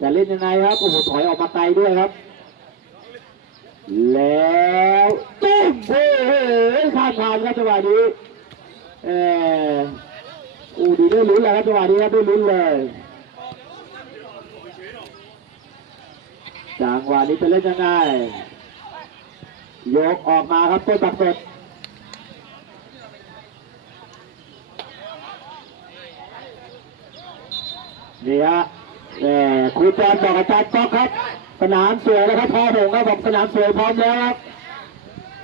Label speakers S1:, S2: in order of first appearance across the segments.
S1: จะเล่นยังไงครับโอ้โหถอยออกมาไกลด้วยครับ แล้วตุ้มโอ้โหข้ามคานครับจังหวะนี้เออโอ้ดีได้ลุ้นแล้วครับจังหวะนี้ครับได้ลุ้นเลยจังหวะนี้จะเล่นยังไงยกออกมาครับต้นตักสดนี่ฮะ ครูจอมบอกอาจารย์ก๊อกครับ สนามสวยแล้วครับพ่อผมครับบอกสนามสวยพร้อมแล้วครับ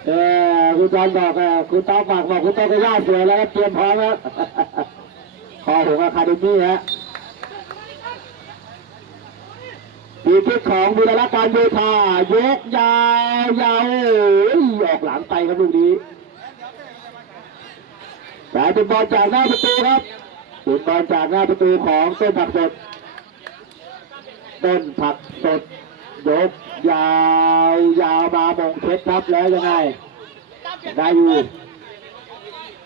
S1: เออครูจอมบอกครูต้อมฝากบอกครูต้อมก็ย่าสวยแล้วครับเตรียมพร้อมแล้วพ่อผมอะคาเดมี่ฮะปีคิดของบุรณการโยธายกยาวยาวอออกหลังไปครับลูกนี้แต่เป็นบอลจากหน้าประตูครับเป็นบอลจากหน้าประตูของต้นผักสด ต้นผักสดยกยาวยาวมามงเพชรครับแล้วยังไงได้อยู่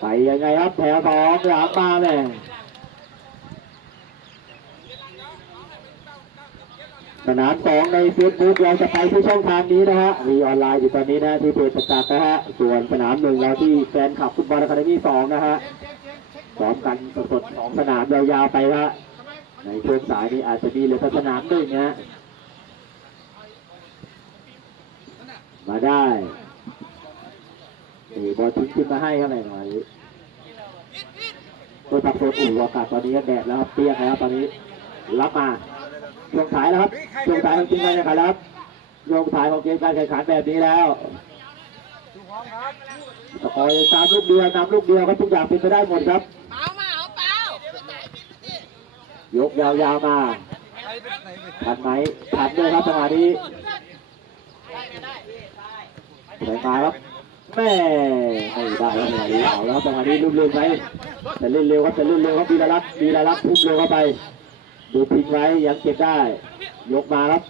S1: ไปยังไงครับแถวสองหลังมาแม่สนามสองในเฟซบุ๊กเราจะไปที่ช่องทางนี้นะฮะมีออนไลน์อยู่ตอนนี้นะที่เพจประกาศนะฮะส่วนสนามหนึ่งเราที่แฟนคลับฟุตบอลอะคาเดมี่สองนะฮะซ้อมกันสดๆสองสนามยาวๆไปฮะ ในช่วงสายนี้อาจจะมีเหลือสนามหนึ่งนะมาได้นี่บอลทิ้งขึ้นมาให้ครับแม่หน่อยตัวตับตัวอุ่นอากาศตอนนี้แดดแล้วครับเปรี้ยงแล้วตอนนี้รับมาช่วงท้ายแล้วครับช่วงท้ายของจริงการแข่งขันครับช่วงท้ายของเกมการแข่งขันแบบนี้แล้วตะกอยตามลูกเดียวนำลูกเดียวครับทุกอย่างเป็นไปได้หมดครับ
S2: เปล่ามาเอาเปล่าย ย
S1: กยาวๆมาทันไหมทันด้วยครับจังหวะนี้สวยมาครับแม่ไม่ได้ครับจังหวะนี้เอาแล้วครับจังหวะนี้ลูกเร็วไหมแต่เล่นเร็วครับแต่เล่นเร็วครับดีละลักดีละลักพุ่งเร็วเข้าไป ดูทิ้งไว้ยังเก็บได้ ยกมาครับ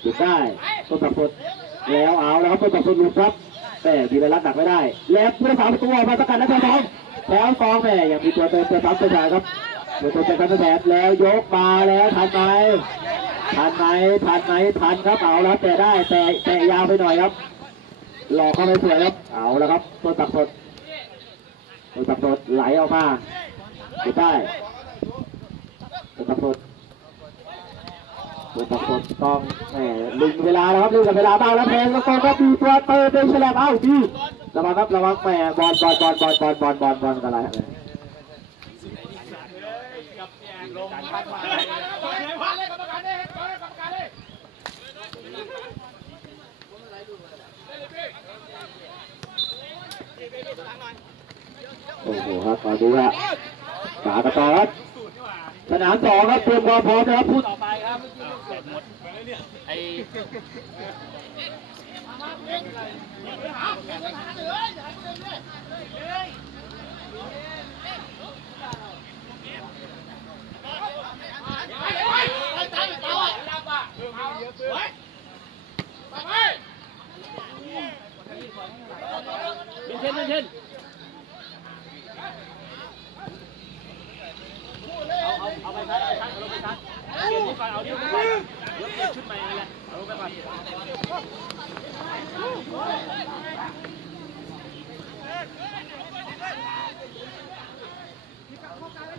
S1: เก็บได้ต้นตับสดแล้วเอาแล้วครับต้นตับสดหลุดครับแม่ดีละลักษณ์ดักไม่ได้ แล้วผู้รักษาประตูออกมาสกัดแล้วแถวสองแถวสองแม่ยังมีตัวเติมตัวซ้ำตัวจ่ายครับ ตัวตัวเป็นกันแดดแล้วยกมาแล้วทันไหมทันไหมทันไหมทันครับเอาแล้วแต่ได้แต่แต่ยาวไปหน่อยครับ หลอกเข้าไปสวยครับ เอาแล้วครับตัวตักสดตัวตักสดไหลออกมาเก็บได้ตัวตักสดตัวตักสดต้องแหมลึงเวลาแล้วครับลึงกับเวลาบ้างแล้วแพงแล้วก็ครับมีตัวเตอร์เป็นแฉลบเอ้าดีระวังครับระวังแหมบอลบอลบอลบอลบอลบอลบอลบอลอะไร ครับโอ้โหครับมาดูครับสาตะกอครับสนามสองครับเตรียมความพร้อมนะครับพูด
S3: ต่อไปครับไอเ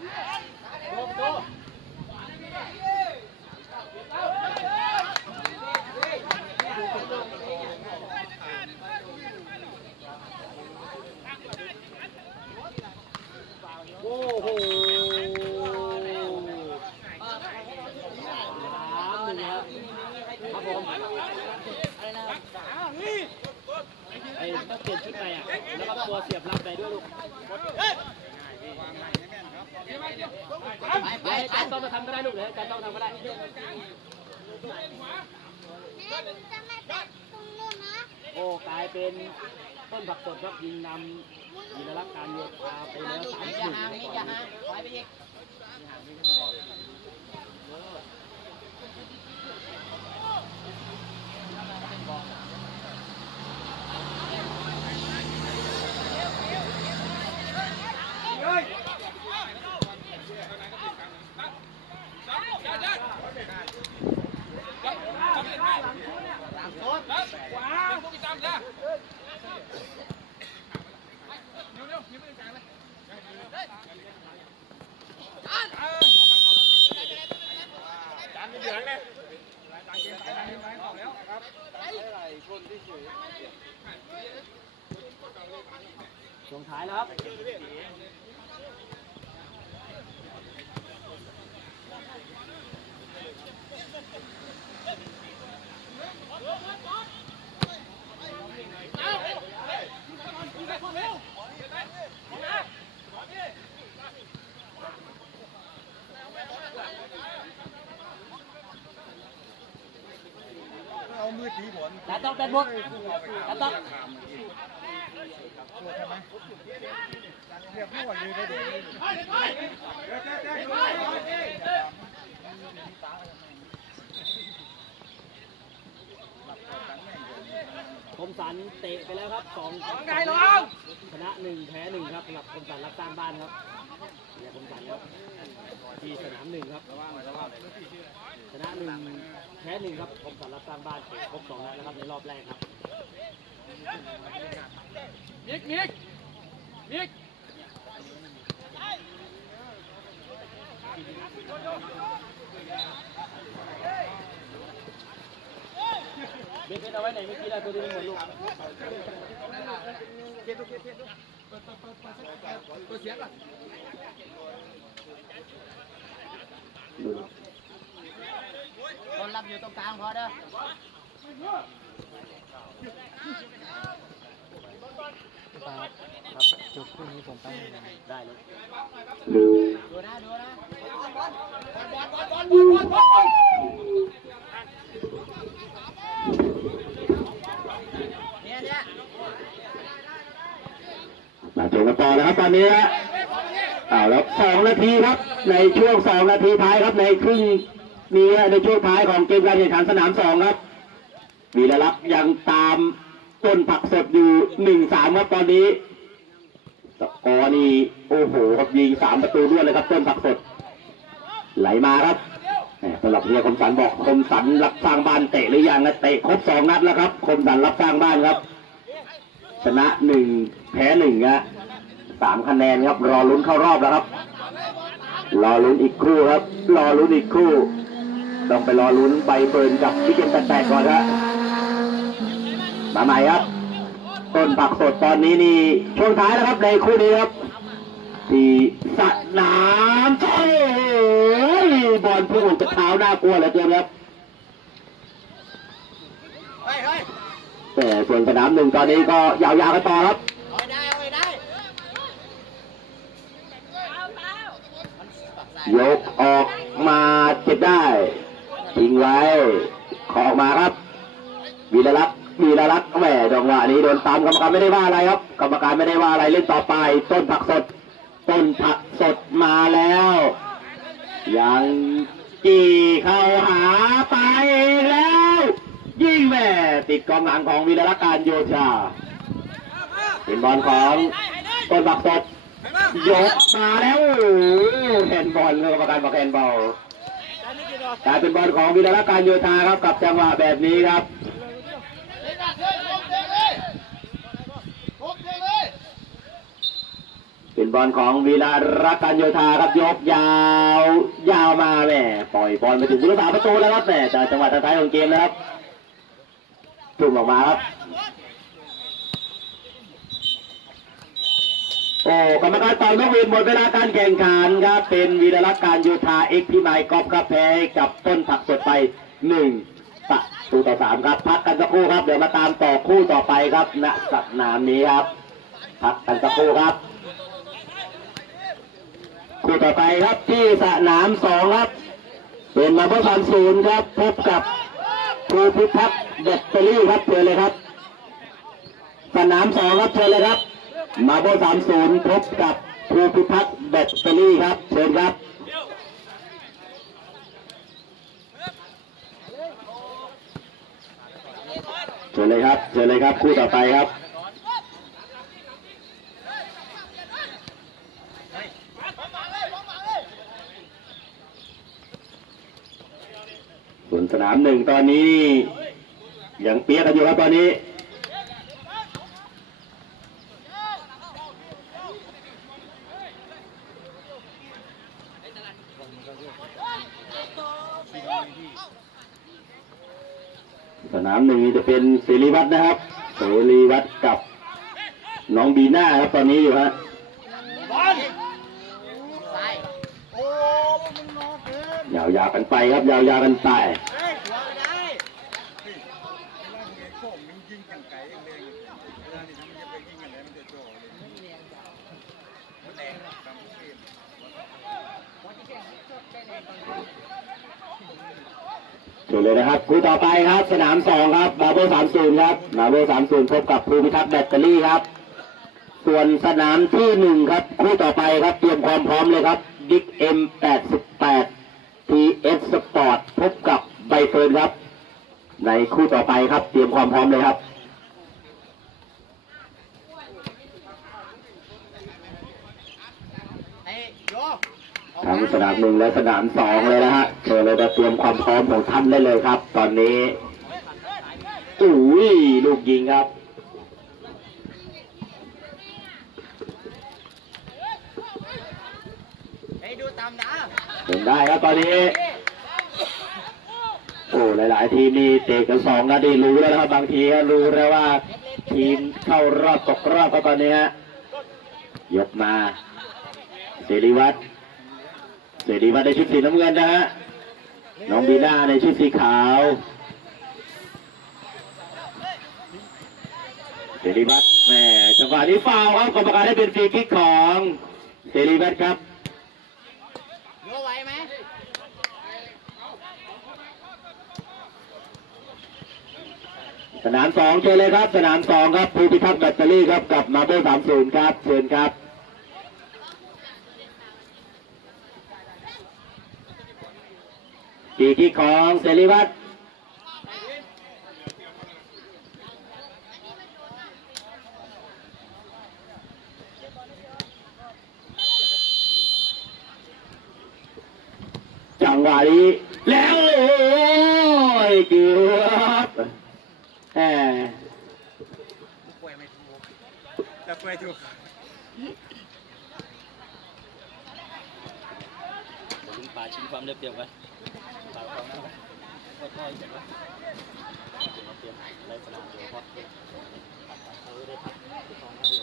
S3: Yeah. เปลี่ยนชุดไปอะ แล้วก็ตัวเสียบรับไปด้วยลูก ไปการต้องมาทำก็ได้ลูกเดี๋ยการต้องทำก็ได้ โอ้กลายเป็นต้นผักสดครับยิงนำยิงรับการโยธาไปแล้วสามหนึ่ งก่อนช่วงท้ายแล้วครับ
S4: เอา มือตีผล
S3: แล้วต้องเป็นบุกแล้วต้อง
S4: ตัวใช่ไหมเรียกผู้ว่าอยู่ได้เดี๋ยว
S3: คมสันเตะไปแล้วครับสองชนะหนึ่งแพ้หนึ่งครับสำหรับคมสันรับสร้างบ้านครับเนี่ยคมสันครับ ที่สนามหนึ่งครับชนะหนึ่งแพ้หนึ่งครับคมสันรับสร้างบ้านเตะครบสองนัดแล้วครับในรอบแรกครับ
S5: มิกมิกมิก
S3: เบ็ดเอาไว้ไหนเมื่อกี้ได้ตัวที่หมดลูก
S5: คนรับอยู่ตรงกลางพอเด้อ
S4: จุดพรุ่งนี้ผมไป
S3: ได้เลย
S5: ดูนะดูนะเนี่ยเนี่ย
S1: มาชมกันต่อนะครับตอนนี้ฮะ อ้าแล้วสองนาทีครับ ในช่วงสองนาทีท้ายครับในครึ่งนี้ในช่วงท้ายของเกมการแข่งขันสนามสองครับวีรลักษ์ยังตามต้นผักสดอยู่หนึ่งสามครับตอนนี้สกอร์นี่โอ้โหครับยิงสามประตูด้วยเลยครับ ต้นผักสด ไหลมาครับสำหรับเฮียคมสันบอกคมสันรับสร้างบ้านเตะหรือยังนะเตะครบสองนัดแล้วครับ คมสันรับสร้างบ้านครับ ชนะหนึ่งแพ้หนึ่งฮะ สามคะแนนครับ รอลุ้นเข้ารอบแล้วครับ รอลุ้นอีกครู่ครับ รอลุ้นอีกครู่ ต้องไปรอลุ้นใบเฟิร์นกับพี่เกมแตกๆก่อนครับมาใหม่ครับ ต้นผักสดตอนนี้นี่ช่วงท้ายแล้วครับในคู่นี้ครับที่สนามโอ้ยบอลพุ่งออกจากเท้าน่ากลัวเหลือเกินครับ
S5: เฮ้ยเฮ้ย
S1: แต่ส่วนสนามหนึ่งตอนนี้ก็ยาวๆกันต่อครับ
S5: เอาให้ได้เอาให้ได้
S1: ยกออกมาเก็บได้ทิ้งไว้ ขอออกมาครับวีรลักษณ์วีรลักษณ์แหมจังหวะนี้โดนตามกรรมการไม่ได้ว่าอะไรครับ กรรมการไม่ได้ว่าอะไรเล่นต่อไป ต้นผักสด ต้นผักสดมาแล้วยังจีเข้าหาไปแล้ว ยิ่งแม่ติดกองหลังของวีรลักษณ์การโยชาเป็นบอลของต้นผักสดยกมาแล้ว ฮนด์บอลเลยกรรมการบอกแฮนด์บอลกลายเป็นบอลของวิรลักษณ์การโยธาครับกับจังหวะแบบนี้ครับเป็นบอลของวีรรักษ์การโยธาครับยกยาว ยาวมาแหม่ปล่อยบอลไปถึงผู้รักษาประตูแล้วครับแหม่แต่จังหวะท้ายของเกมนะครับทุ่มออกมาครับ โอ้กรรมการเป่านกหวีดหมดเวลาการแข่งขันครับ เป็นวีรลักษณ์การโยธาเอ็กซ์พิมายกอล์ฟครับแพ้กับต้นผักสดไปหนึ่งประตูต่อสามครับ พักกันสักครู่ครับ เดี๋ยวมาตามต่อคู่ต่อไปครับณสนามนี้ครับ พักกันสักครู่ครับ คู่ต่อไปครับที่สนามสองครับ เป็นมาเบอร์สามศูนย์ครับ พบกับครูพิทักษ์แบตเตอรี่ครับเชิญเลยครับ สนามสองครับเชิญเลยครับ มาโบสามศูนย์พบกับครูพิทักษ์แบตเตอรี่ครับ เชิญครับเชิญเลยครับเชิญเลยครับ คู่ต่อไปครับส่วนสนามหนึ่งตอนนี้ยังเปียกกันอยู่ครับตอนนี้ สนามหนึ่งจะเป็นเสรีวัตรนะครับเสรีวัตรกับน้องบีน่าครับตอนนี้อยู่ฮะ
S5: บอลซ้าย
S4: โอ้มันนอกเกิน
S1: ยาวๆกันไปครับยาวๆกันไป
S5: เฮ้ยหัวไม่ได้
S4: เฮ้ยเวลาเห็นผมมันยิงกันไกลเองเลยเวลานี้มันจะไปยิงกันแล้วมันจะจ่อเลยมันแรงตามเกม
S1: เลยนะครับคู่ต่อไปครับ สนามสองครับมาโบสามศูนย์ครับมาโบสามศูนย์พบกับภูพิทักษ์แบตเตอรี่ครับ ส่วนสนามที่หนึ่งครับคู่ต่อไปครับเตรียมความพร้อมเลยครับดิ๊กเอ็มแปดสิบแปดทีเอสสปอร์ตพบกับใบเฟิร์นครับ ในคู่ต่อไปครับเตรียมความพร้อมเลยครับ
S5: ไอ้โย
S1: ทั้งสนามหนึ่งและสนามสองเลยนะฮะเชิญเลยจะเตรียมความพร้อมของท่านได้เลยครับ ตอนนี้อุ้ยลูกยิงครับ
S5: ไอ้ดูตามนะ
S1: เห็นได้ครับตอนนี้โอ้หลาย ๆ ทีมนี่เตะกันสองนาทีรู้แล้วนะครับบางทีก็รู้แล้วว่า ทีมเข้ารอบตกรอบก็ตอนนี้ฮะยกมาเสรีวัตร เสรีวัตรในชุดสีน้ำเงินนะฮะน้องบีน่าในชุดสีขาวเสรีวัตรแหมจังหวะนี้ฟาวล์ครับกรรมการให้เป็นฟรีคิกของเสรีวัตรครับ
S5: โยไหวไหม
S1: สนามสองเชิญเลยครับ สนามสองครับภูพิทักษ์แบตเตอรี่ครับกับมาเบลสามศูนย์ครับเชิญครับ กีที่ของเสรีวัตรจังหวะนี้แล้ว โอ้ยเกือบแหม
S5: ป่วยไม่ถูก
S4: แต่ไปถูก
S3: ถึงป่าชิงความเรียบเรียบกันป่าความนั้น ค่อยๆเสร็จแล้วเดี๋ยวเราเตรียมไล่สนามเดี๋ยวพราะเขาได้พักที่สองนาที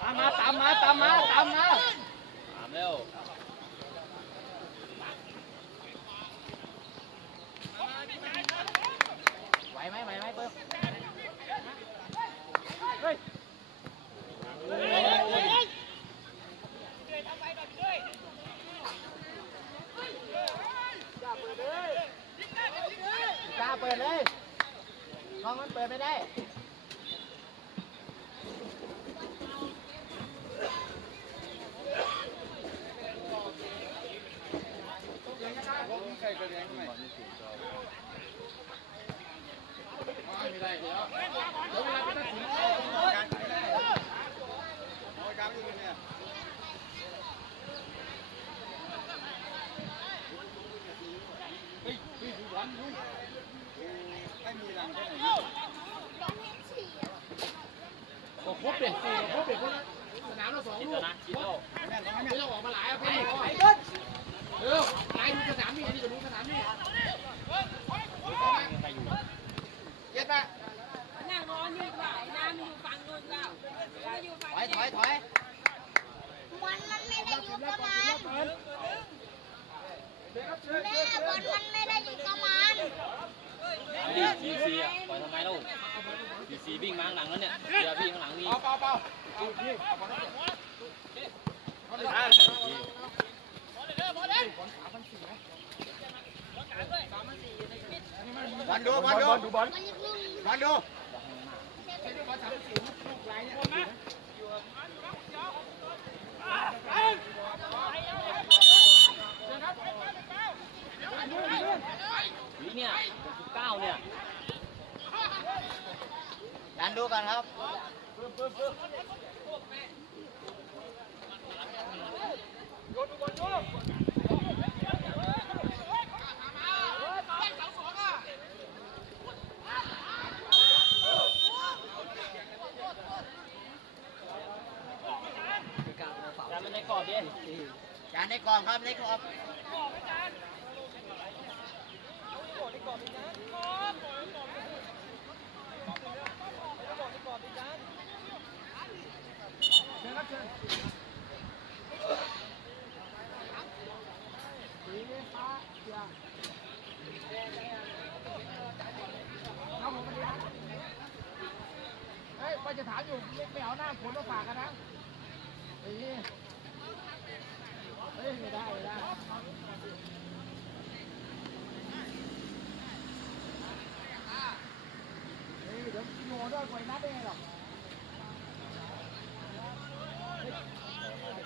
S5: ตามมาตามมาตามมาตามมา
S3: ถามแล้ว
S5: ไหวไหมไหวไหมเปิ้ลกล้าเปิดเลยห้องมันเปิดไม่ได้
S4: ไม่มีรังแค่ไหน
S5: บอกครบเลยครบเลยคนสนามละสอง
S3: คิด
S5: ลู
S3: แล้ว
S5: ก
S3: นะคิดแล้ว
S5: ไม่ต้องออกมาหลายอะพี่ไอ้เบิ้ลเออไล่ดูสนามนี่อันนี้ก็ดูสนามนี่
S3: ใครอยู่
S5: เย็ดมา
S2: นั่งรออยู่ฝ่ายน้ำอยู่ฝั่งนู้นเปล่าเรา อยู่ฝั่ง
S5: ถอยถอยถอย
S2: บอลมันไม่ได้อยู่กับมันแม่บอลมันไม่ได้อยู่กับมัน
S3: ดิซีซีอะปล่อยทำไมเล่าซีซีวิ่งมาข้างหลังแล้วเนี่ยเดี๋ยวพี่ข้างหลังนี่
S5: เปล่าเปล่าเปล่า
S4: บอลดูบอลดูดูบอล
S2: มันยังลุ่ม
S4: บอลดู
S3: วิ เนี่ยเก้าเนี่ย
S5: ดันดูกันครับาน ในกล่องครับในกล่อง
S6: เฮ้ยว่าจะถามอยู่ไม่ไม่เอาหน้าผลมาฝากกันนะเฮ้ยเฮ้ยไม่ได้ไม่ได้เฮ้ยเดี๋ยวโง่ด้วยกว่านัดได้ไงหรอก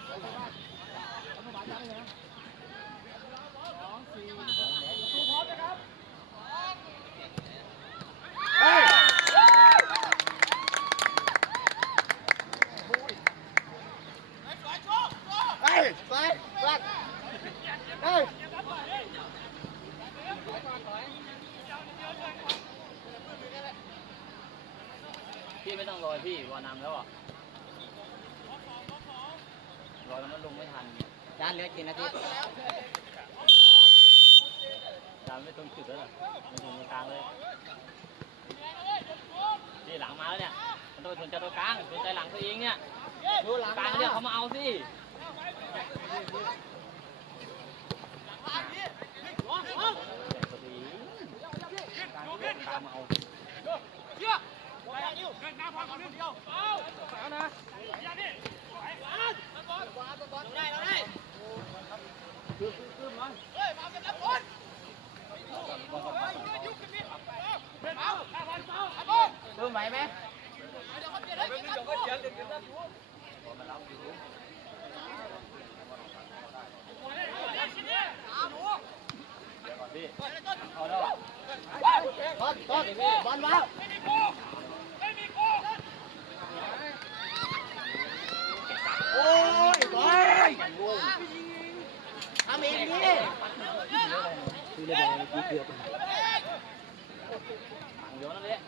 S6: เอาไปบ้านเอาไปบ้านจังเลยนะสองสี่ประตูพร้อมนะครับ
S3: พี่ไม่ต้องรอย พี่วานำแล้วอะรอยแล้วมันลงไม่ทัน
S5: จานเหลือกี่นาที
S3: จานไม่ตรงจุดแล้วเหรอมันอยู่ตรงกลางเลยนี่หลังมาแล้วเนี่ยมันต้องไปสนใจตัวกลางสนใจหลังตัวเองเนี่ย
S5: ดูหลัง
S3: กลางเดี๋ยวเขามาเอาสิตัวเองกลางกลางมาเอา
S5: ไหวไหม
S3: พี่เอาแล้วอะ
S5: ต้นต้นบอลว้าวโอ้ยบอล ทำเองดิ
S3: คือเลยบอกเกือบถังเดียวนั่นแหละ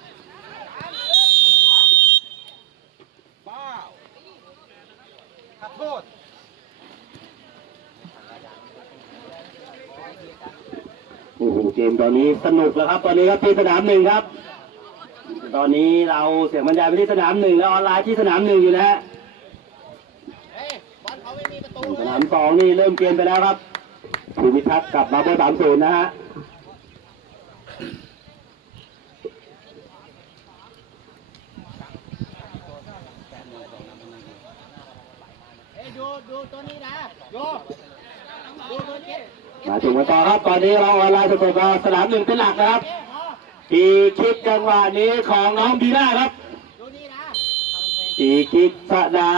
S4: บ้าขอโทษ
S1: โอ้โหเกมตอนนี้สนุกแล้วครับ ตอนนี้ครับที่สนามหนึ่งครับ ตอนนี้เราเสียงบรรยายไปที่สนามหนึ่งแล้วออนไลน์ที่สนามหนึ่งอยู่นะฮะ
S5: เฮ้ยบอลเขาไม่มีประตู
S1: สนามสองนี่เริ่มเกมไปแล้วครับภูมิทัศน์กลับมาเบอร์สามศูนย์นะฮะ
S5: เฮ้ดูดูตัวนี้นะดู
S1: มาถึงกันต่อครับตอนนี้เราออนไลน์สดๆมาสนามหนึ่งเป็นหลักนะครับทีคิกจังหวะนี้ของน้องบีน่าครับ
S5: ดูนี่นะ
S1: ทีคิกสนา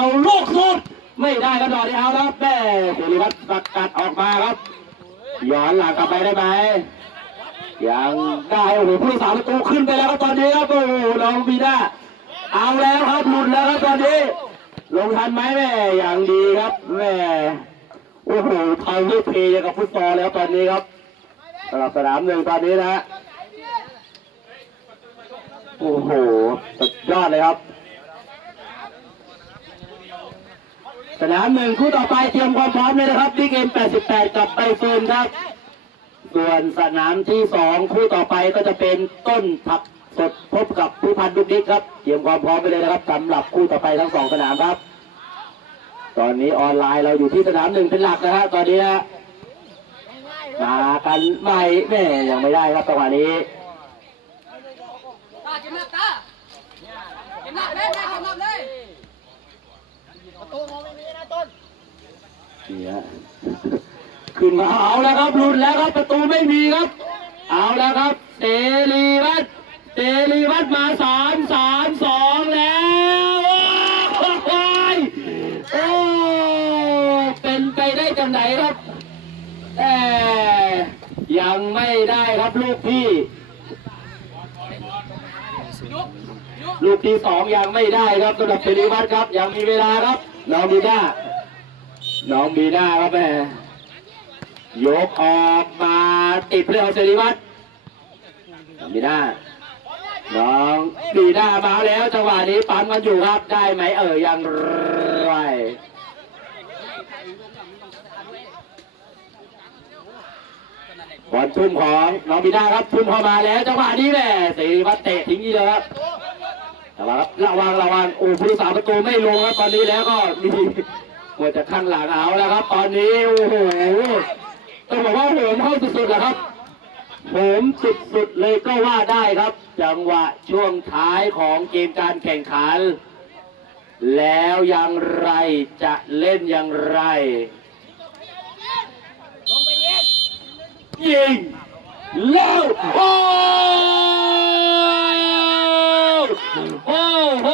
S1: มลูกสุด ไม่ได้ครับดอกนี้เอาแล้วแม่เสรีวัฒน์สกัดออกมาครับย้อนหลังกลับไปได้ไหมยังได้โอ้โหผู้รักษาประตูขึ้นไปแล้วครับตอนนี้ครับโอ้โหน้องบีน่าเอาแล้วครับหลุดแล้วครับตอนนี้ ลงทันไหมแม่อย่างดีครับแม่โอ้โหทำด้วยเพลย์อย่างกับฟุตซอลแล้วตอนนี้ครับสำหรับสนามหนึ่งตอนนี้นะฮะโอ้โหสุดยอดเลยครับ สนามหนึ่งคู่ต่อไปเตรียมความพร้อมเลยนะครับบิ๊กเอ็ม88 กับไบเฟิร์นครับ ส่วนสนามที่สองคู่ต่อไปก็จะเป็นต้นผักสดพบกับผู้พันดุกดิกครับ เตรียมความพร้อมไปเลยนะครับสำหรับคู่ต่อไปทั้งสองสนามครับ ตอนนี้ออนไลน์เราอยู่ที่สนามหนึ่งเป็นหลักนะฮะตอนนี้นะมากันไม่แม่ยังไม่ได้ครับจังหวะนี้
S2: ตาจิ้มหน้าตาจิ้มหน้าเลยจิ้มหน้าเลย
S5: ประตูเขาไม่มีนะต้น
S1: นี่ยขึ้นมาเอาแล้วครับหลุดแล้วครับประตูไม่มีครับ เอาแล้วครับเตลีวัดเตลีวัดมาสามสามสองแล้วโอ้โหโอ้เป็นไปได้จังไหนครับแต่ยังไม่ได้ครับลูกพี่ ลูกที่สองยังไม่ได้ครับสำหรับเตลีวัดครับ ยังมีเวลาครับน้องบีด้า น้องบีด้าครับแม่ยกออกมาติดเพื่อนองเซริวัตบีด้าน้องบีด้ามาแล้วจังหวะนี้ปั๊มกันอยู่ครับได้ไหมเอ่ยยังไรบอลทุ่มของน้องบีด้าครับทุ่มเข้ามาแล้วจังหวะนี้แม่เซริวัตเตะทิ้งนี่แล้วครับระวังระวังโอ้ผู้สาประตูไม่ลงครับตอนนี้แล้วก็มี หมดจากข้างหลังเอาแล้วครับ ตอนนี้โอ้โหต้องบอกว่าโหมเข้าสุดๆแหละครับโหมสุดๆเลยก็ว่าได้ครับ จังหวะช่วงท้ายของเกมการแข่งขัน แล้วอย่างไรจะเล่นอย่างไรยิงแล้วโอ้โอ้โห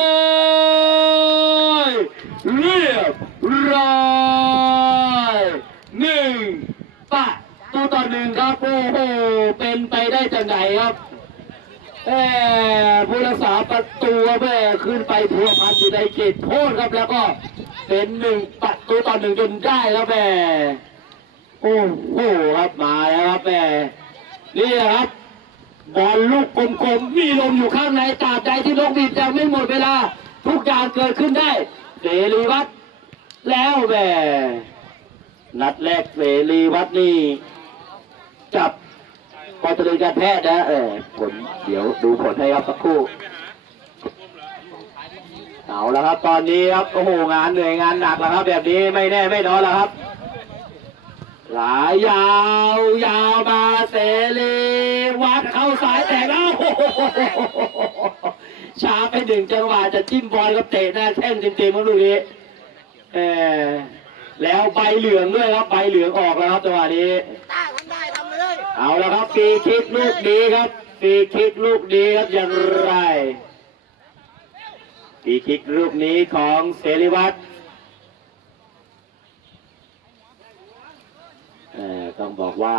S1: เรียบร้อยหนึ่งปะตัวต่อ หนึ่งครับโอ้โหเป็นไปได้จากไหนครับแหมผู้รักษาประตูแม่ขึ้นไปพัวพันอยู่ในเขตโทษครับแล้วก็เป็นหนึ่งประตูต่อหนึ่งจนได้ครับแม่โอ้โหครับมาแล้วครับแม่นี่ครับบอลลูกกลมๆมีลมอยู่ข้างในตาใดที่นกบีบยังไม่หมดเวลา ทุกอย่างเกิดขึ้นได้เสรีวัตรแล้วแม่นัดแรกเสรีวัตรนี่ จับปอตรีการแพทย์นะ เออผลเดี๋ยวดูผลให้ครับสักครู่เอาแล้วครับ ตอนนี้ครับโอ้โหงานเหนื่อยงานหนักแล้วครับ แบบนี้ไม่แน่ไม่นอนแล้วครับ หลายยาวยาวมาเสรีวัดเข้าสายแต่แล้วช้าไปหนึ่งจังหวะจะจิ้มบอลกับเตะหน้าแข้งเต็มๆครับลูกนี้เออแล้วใบเหลืองด้วยครับใบเหลืองออกแล้วครับจังหวะนี้
S5: เอา
S1: แล้วครับฟรีคิกลูกนี้ครับฟรีคิกลูกนี้ครับอย่างไรฟรีคิกลูกนี้ของเสรีวัตรเอ่อต้องบอกว่า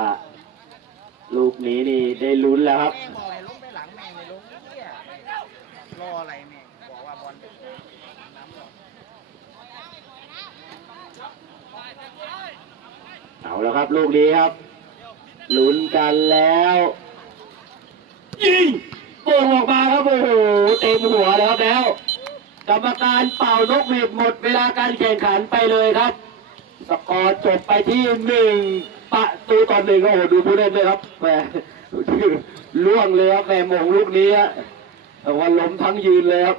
S1: ลูกนี้นี่ได้ลุ้นแล้วครับ
S5: เหี้ยรออะไรแม่บอกว่าบอล
S1: เอาแล้วครับ ลูกนี้ครับ ลุ้นกันแล้วยิงโป่งออกมาครับโอ้โหเต็มหัวแล้วแล้ว กรรมการเป่านกหวีดหมดเวลาการแข่งขันไปเลยครับ สกอร์จบไปที่หนึ่งประตูต่อหนึ่งโอ้โหดูผู้เล่นเลยครับแหมล่วงเลยครับแหมมงลูกนี้ฮะแต่ว่าล้มทั้งยืนเลยครับ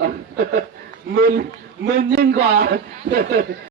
S1: มึนมึนยิ่งกว่า